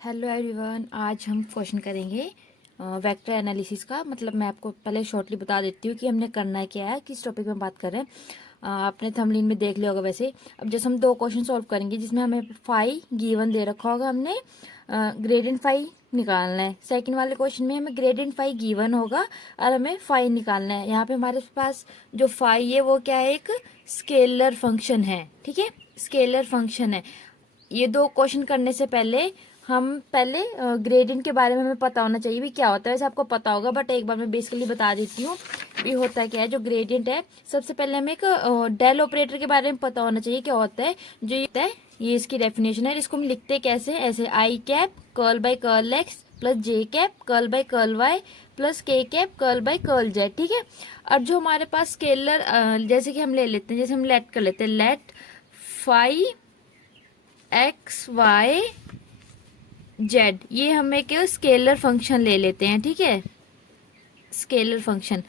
Hello everyone, आज हम question करेंगे वेक्टर एनालिसिस का। मतलब मैं आपको पहले शॉर्टली बता देती हूँ कि हमने करना है क्या है, किस टॉपिक में बात कर रहे हैं। आपने थंबनेल में देख लिया होगा। वैसे अब जैसे हम दो क्वेश्चन सॉल्व करेंगे जिसमें हमें फाई गिवन दे रखा होगा, हमने ग्रेडियंट फाई निकालना है। सेकंड वाले क्वेश्चन में हमें ग्रेडियंट फाई गिवन होगा और हमें फाई निकालना है। यहाँ पे हमारे पास जो फाई है वो क्या है, एक स्केलर फंक्शन है। ठीक है, स्केलर फंक्शन है। ये दो क्वेश्चन करने से पहले हम पहले ग्रेडियंट के बारे में हमें पता होना चाहिए भी क्या होता है। वैसे आपको पता होगा बट एक बार मैं बेसिकली बता देती हूँ भी होता है क्या है। जो ग्रेडियंट है, सबसे पहले हमें एक डेल ऑपरेटर के बारे में पता होना चाहिए क्या होता है। जो ये होता है, ये इसकी डेफिनेशन है। इसको हम लिखते कैसे, ऐसे i cap curl by curl x plus j cap curl by curl y plus k cap curl by curl z. ठीक है, और जो हमारे पास स्केलर जैसे कि हम ले लेते हैं, जैसे हम लेट कर लेते हैं, let phi x y z, ये हम एक स्केलर फंक्शन ले लेते हैं। ठीक है, स्केलर फंक्शन।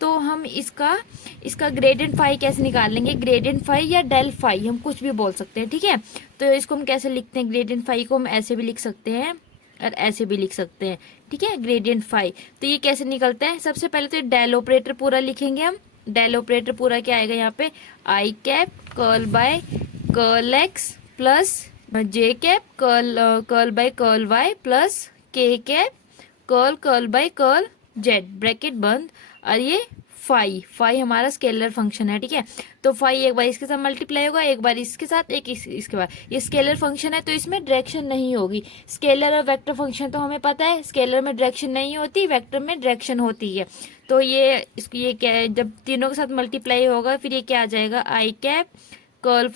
तो हम इसका इसका ग्रेडियंट फाई कैसे निकाल लेंगे, ग्रेडियंट फाई या डेल फाई हम कुछ भी बोल सकते हैं। ठीक है, तो इसको हम कैसे लिखते हैं, ग्रेडियंट फाई को हम ऐसे भी लिख सकते हैं और ऐसे भी लिख सकते हैं। ठीक है, ग्रेडियंट फाई। तो ये कैसे निकलता है, सबसे पहले तो डेल ऑपरेटर पूरा लिखेंगे हम। डेल ऑपरेटर पूरा क्या आएगा यहाँ पे, i cap curl by curl x plus j cap curl by curl y plus k cap curl curl by curl z, bracket बंद। और ये फाई, फाई हमारा स्केलर फंक्शन है। ठीक है, तो फाई एक बार इसके साथ मल्टीप्लाई होगा, एक बार इसके साथ, एक इसके बाद। ये स्केलर फंक्शन है तो इसमें डायरेक्शन नहीं होगी। स्केलर और वेक्टर फंक्शन तो हमें पता है, स्केलर में डायरेक्शन नहीं होती, वेक्टर में डायरेक्शन होती है। तो ये क्या है, जब तीनों के साथ मल्टीप्लाई होगा फिर ये क्या आ जाएगा, i cap curl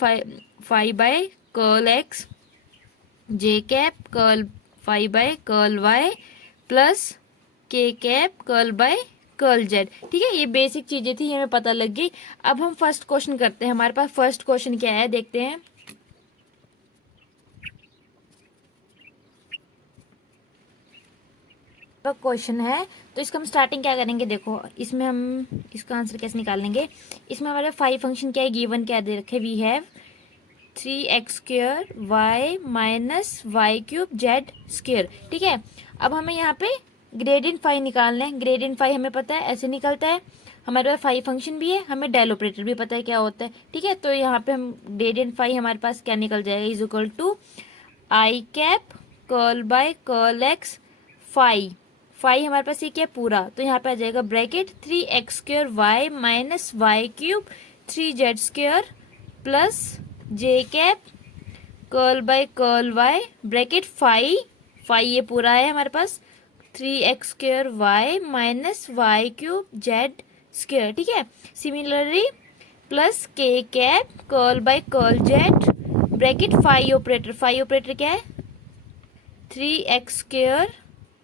phi by curl x j cap curl phi by curl y plus k cap curl by curl z. ठीक है, ये बेसिक चीजें थी, ये हमें पता लग गई। अब हम फर्स्ट क्वेश्चन करते हैं। हमारे पास फर्स्ट क्वेश्चन क्या है, देखते हैं। क्वेश्चन है तो इसका हम स्टार्टिंग क्या करेंगे, देखो इसमें हम इसका आंसर कैसे निकालेंगे। इसमें हमारे फाइव फंक्शन क्या है, गिवन क्या दे रखे, we have 3x² y minus y cube z square. ठीक है, अब हमें यहाँ पे ग्रेडियंट फाई निकालना है। ग्रेडियंट फाई हमें पता है ऐसे निकलता है। हमारे पास फाई फंक्शन भी है, हमें डेल ऑपरेटर भी पता है क्या होता है। ठीक है, तो यहाँ पे हम ग्रेडियंट फाई हमारे पास क्या निकल जाएगा, is equal to i cap curl by curl x phi. Phi हमारे पास ये क्या पूरा, तो यहाँ पे आ जाएगा bracket 3x² y minus y cube 3z² plus j cap curl by curl y bracket phi, phi ये पूरा है हमारे पास 3x² y minus y cube z square. ठीक है, similarly plus k cap curl by curl z bracket phi operator, phi operator क्या है 3x²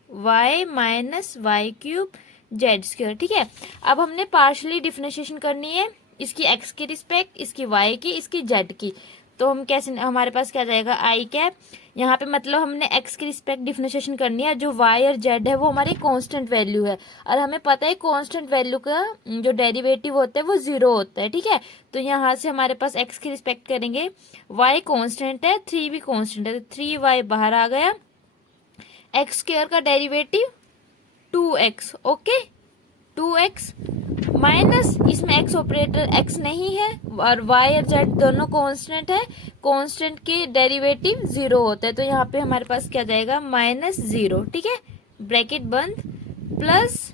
y minus y cube z square. ठीक है, अब हमने पार्शली डिफरेंशिएशन करनी है, इसकी x की रिस्पेक्ट, इसकी y की, इसकी z की। तो हम कैसे, हमारे पास क्या जाएगा, आई कैप, यहाँ पे मतलब हमने x की रिस्पेक्ट डिफरेंशिएशन करनी है। जो y और z है वो हमारी कांस्टेंट वैल्यू है और हमें पता है कांस्टेंट वैल्यू का जो डेरिवेटिव होता है वो 0 होता है। ठीक है, तो यहाँ से हमारे पास x की रिस्पेक्ट करेंगे, y कांस्टेंट है, 3 भी कांस्टेंट है, तो 3y बाहर आ गया, एक्स स्क्वायर का derivative 2x। Okay, 2x minus, इसमें x ऑपरेटर x नहीं है और y और z दोनों कांस्टेंट है, कांस्टेंट के डेरिवेटिव 0 होता है। तो यहाँ पे हमारे पास क्या जाएगा, -0। ठीक है, ब्रैकेट बंद प्लस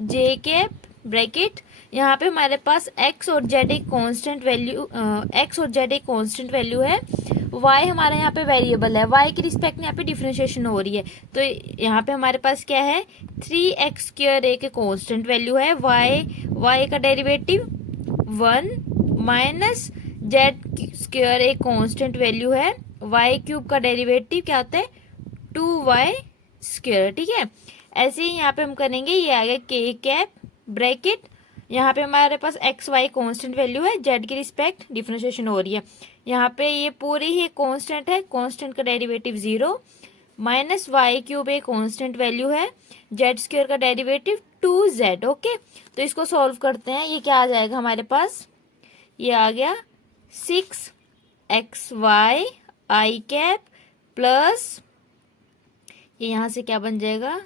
जे कैप ब्रैकेट, यहाँ पे हमारे पास x और z एक कांस्टेंट वैल्यू, x और z एक कांस्टेंट वैल्यू है, y हमारा यहाँ पे वेरिएबल है, y की रिस्पेक्ट में यहाँ पे डिफरेंशिएशन हो रही है। तो यहाँ पे हमारे पास क्या है, 3x² एक कांस्टेंट वैल्यू है, y का डेरिवेटिव 1 माइनस z² एक कांस्टेंट वैल्यू है, y क्यूब का डेरिवेटिव क्या होता है 2y²। ठीक है, ऐसे ही यहाँ पे हम करेंगे, ये आ गया के कैप ब्रैकेट, यहाँ पे हमारे पास एक्स वाई कांस्टेंट वैल्यू है, जेड की रिस्पेक्ट डिफरेंशिएशन हो रही है। यहाँ पे ये पूरी ही कांस्टेंट है, कांस्टेंट का डेरिवेटिव 0 माइनस वाई क्यूब एक कांस्टेंट वैल्यू है, जेड स्क्वायर का डेरिवेटिव 2z। ओके, तो इसको सॉल्व करते हैं, ये क्या आ जाएगा हमारे पास, ये आ गया 6xy आई कैप प्लस ये यहाँ से क्या बन जाएगा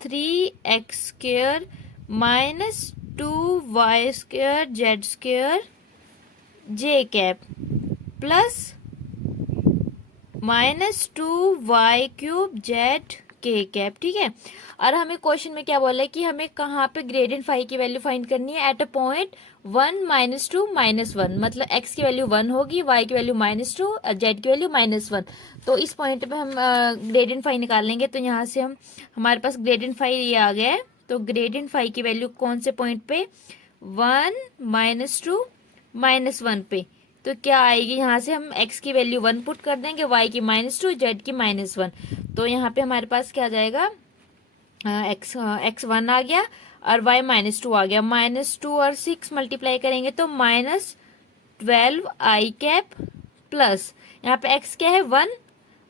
3x² minus 2y² z² j plus -2y³ z ठीक है। और हमें क्वेश्चन में क्या बोला है कि हमें कहाँ पे ग्रेडियंट फाई की वैल्यू फाइंड करनी है, एट अ पॉइंट 1 -2 -1, मतलब x की वैल्यू 1 होगी, y की वैल्यू -2 और z की वैल्यू -1। तो इस पॉइंट पे हम ग्रेडियंट फाई निकाल लेंगे। तो यहाँ से हमारे पास ग्रेडियंट फाई ये आ गया है। तो ग्रेडियंट फाई की वैल्यू कौन से पॉइंट पे 1 -2 -1 पे, तो क्या आएगी, यहाँ से हम x की वैल्यू 1 पुट कर देंगे, y की -2, z की -1। तो यहाँ पे हमारे पास क्या आ जाएगा x 1 आ गया और y -2 आ गया। -2 और 6 मल्टीप्लाई करेंगे तो -12i प्लस यहाँ पे x क्या है 1,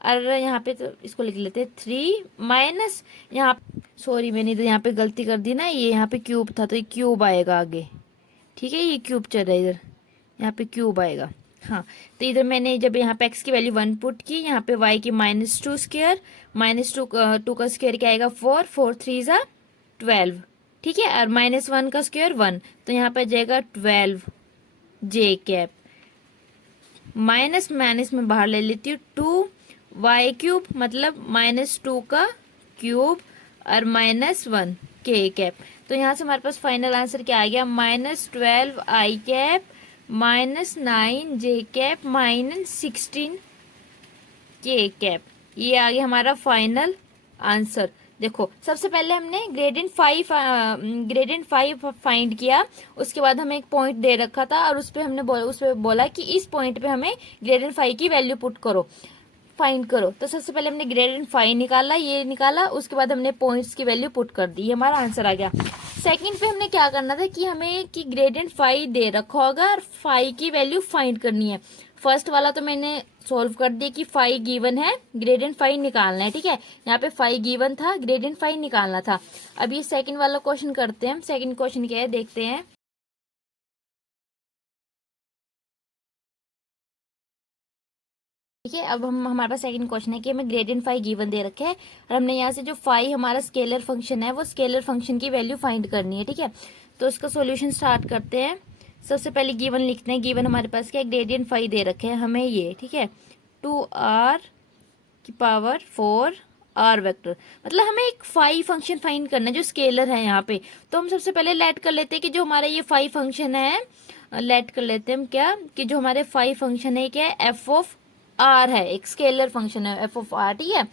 और यहाँ पे तो इसको लिख लेते हैं 3 माइनस यहाँ, सॉरी मैंने तो यहाँ पे गलती कर दी ना, ये यहाँ पे क्यूब था तो ये क्यूब आएगा आगे, ठीक है, ये क्यूब चल रहा है इधर, यहाँ पे क्यूब आएगा। हाँ, तो इधर मैंने जब यहाँ पे x की वैल्यू 1 पुट की, यहाँ पे y की -2² -2 का स्क्वायर क्या आएगा 4 4 3 ज़ा 12, ठीक है, और -1 का स्क्वायर 1, तो यहाँ पे जाएगा 12 j माइनस माइनस में बाहर ले लेती हूँ 2y³ मतलब -2 का क्यूब और -1 k। तो यहाँ से हमारे पास फाइनल आंसर क्या आ गया -12i -9j -16 k। ये आ गया हमारा फाइनल आंसर। देखो सबसे पहले हमने ग्रेडियंट फाइव फाइंड किया, उसके बाद हमें एक पॉइंट दे रखा था और उस पे बोला कि इस पॉइंट पे हमें ग्रेडियंट फाइव की वैल्यू पुट करो, फाइंड करो। तो सबसे पहले हमने ग्रेडियंट फाइव निकाला, ये निकाला, उसके बाद हमने पॉइंट्स की वैल्यू पुट कर दी, ये हमारा आंसर आ गया। सेकंड पे हमने क्या करना था कि हमें कि ग्रेडियंट फाइव दे रखा होगा और फाइव की वैल्यू फाइंड करनी है। फर्स्ट वाला तो मैंने सॉल्व कर दिया कि फाइव गिवन है, ग्रेडियंट फाइव निकालना है, ठीक है, यहाँ पे फाइव गिवन था, ग्रेडियंट फाइव निकालना था। अब ये सेकंड वाला क्वेश्चन करते हैं। सेकंड क्वेश्चन क्या है देखते हैं। ठीक है, अब हमारे पास सेकंड क्वेश्चन है कि हमें ग्रेडियंट फाइव गिवन दे रखे हैं और हमने यहाँ से जो फाइव हमारा स्केलर फंक्शन है वो स्केलर फंक्शन की वैल्यू फाइंड करनी है, ठीक है। तो इसका सॉल्यूशन स्टार्ट करते हैं। सबसे पहले गिवन लिखते हैं। गिवन हमारे पास क्या ग्रेडियंट फाइव दे रखे हैं हमें ये, ठीक है, 2r⁴ r वेक्टर, मतलब हमें एक फाइव फंक्शन फाइंड करना है जो स्केलर है यहाँ पे। तो हम सबसे पहले लेट कर लेते हैं कि जो हमारा ये फाइव फंक्शन है, लेट कर लेते हैं हम क्या कि जो हमारे फाइव फंक्शन है क्या है f(r) है, एक स्केलर फंक्शन है f(r), ठीक है,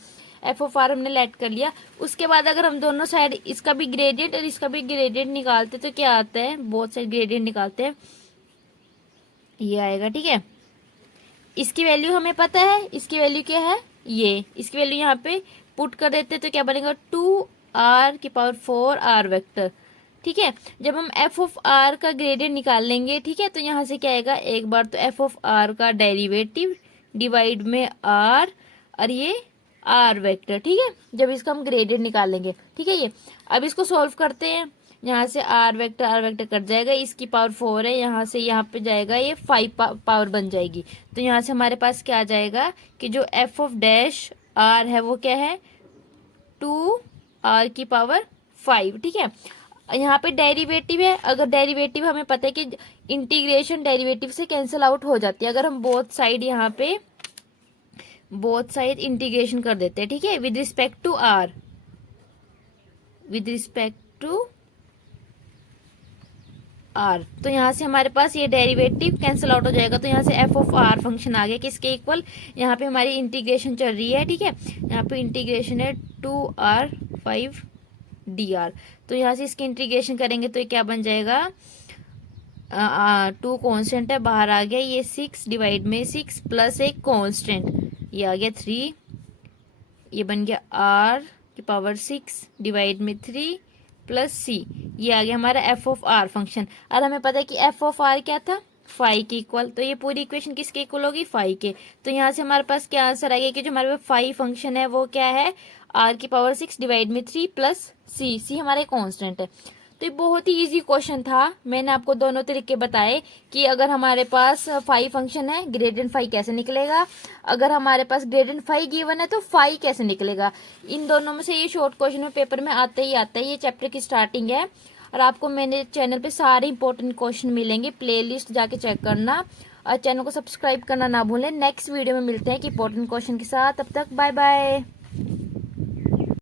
f(r) हमने लेट कर लिया। उसके बाद अगर हम दोनों साइड इसका भी ग्रेडियंट और इसका भी ग्रेडियंट निकालते तो क्या आता है, बहुत सारे ग्रेडियंट निकालते हैं, ये आएगा, ठीक है। इसकी वैल्यू हमें पता है, इसकी वैल्यू क्या है, ये इसकी वैल्यू यहाँ पे पुट कर देते तो क्या बनेगा 2r⁴ r वेक्टर, ठीक है। जब हम f(r) का ग्रेडियंट निकाल लेंगे, ठीक है, तो यहाँ से क्या आएगा, एक बार तो f(r) का डेरिवेटिव डिवाइड में r और ये r वेक्टर, ठीक है, जब इसका हम ग्रेडियंट निकालेंगे, ठीक है। ये अब इसको सॉल्व करते हैं। यहाँ से r वेक्टर कट जाएगा, इसकी पावर 4 है, यहाँ से यहाँ पे जाएगा ये 5 पावर बन जाएगी। तो यहाँ से हमारे पास क्या आ जाएगा कि जो f(r) है वो क्या है 2r⁵, ठीक है। यहाँ पे डेरिवेटिव है, अगर डेरिवेटिव हमें पता है कि इंटीग्रेशन डेरिवेटिव से कैंसिल आउट हो जाती है, अगर हम बोथ साइड यहाँ पे बोथ साइड इंटीग्रेशन कर देते हैं, ठीक है, with respect to r, with respect to r, तो यहाँ से हमारे पास ये डेरिवेटिव कैंसिल आउट हो जाएगा। तो यहाँ से f(r) फंक्शन आ गया किसके इक्वल, यहाँ पे हमारी इंटीग्रेशन चल रही है, ठीक है, यहाँ पे इंटीग्रेशन है 2r⁵dr। तो यहाँ से इसकी इंटीग्रेशन करेंगे तो ये क्या बन जाएगा, 2 कांस्टेंट है बाहर आ गया, ये 6 डिवाइड में 6 प्लस एक कांस्टेंट, ये आ गया 3, ये बन गया r⁶ डिवाइड में 3 प्लस c, ये आ गया हमारा f(r) फंक्शन। और हमें पता है कि f(r) क्या था 5 के इक्वल, तो ये पूरी इक्वेशन किसके इक्वल होगी 5 के। तो यहाँ से हमारे पास क्या आंसर आ गया कि जो हमारे पास 5 फंक्शन है वो क्या है r⁶ डिवाइड में 3 प्लस c, हमारा कांस्टेंट है। तो ये बहुत ही इजी क्वेश्चन था। मैंने आपको दोनों तरीके बताए कि अगर हमारे पास 5 फंक्शन है, ग्रेडियंट 5 कैसे निकलेगा, अगर हमारे पास ग्रेडियंट 5 गिवन है तो 5 कैसे निकलेगा। इन दोनों में से ये शॉर्ट क्वेश्चन में पेपर में आता ही आता है। ये चैप्टर की स्टार्टिंग है और आपको मेरे चैनल पे सारे इंपॉर्टेंट क्वेश्चन मिलेंगे। प्लेलिस्ट जाके चेक करना और चैनल को सब्सक्राइब करना ना भूलें। नेक्स्ट वीडियो में मिलते हैं कि इंपॉर्टेंट क्वेश्चन के साथ। तब तक बाय बाय।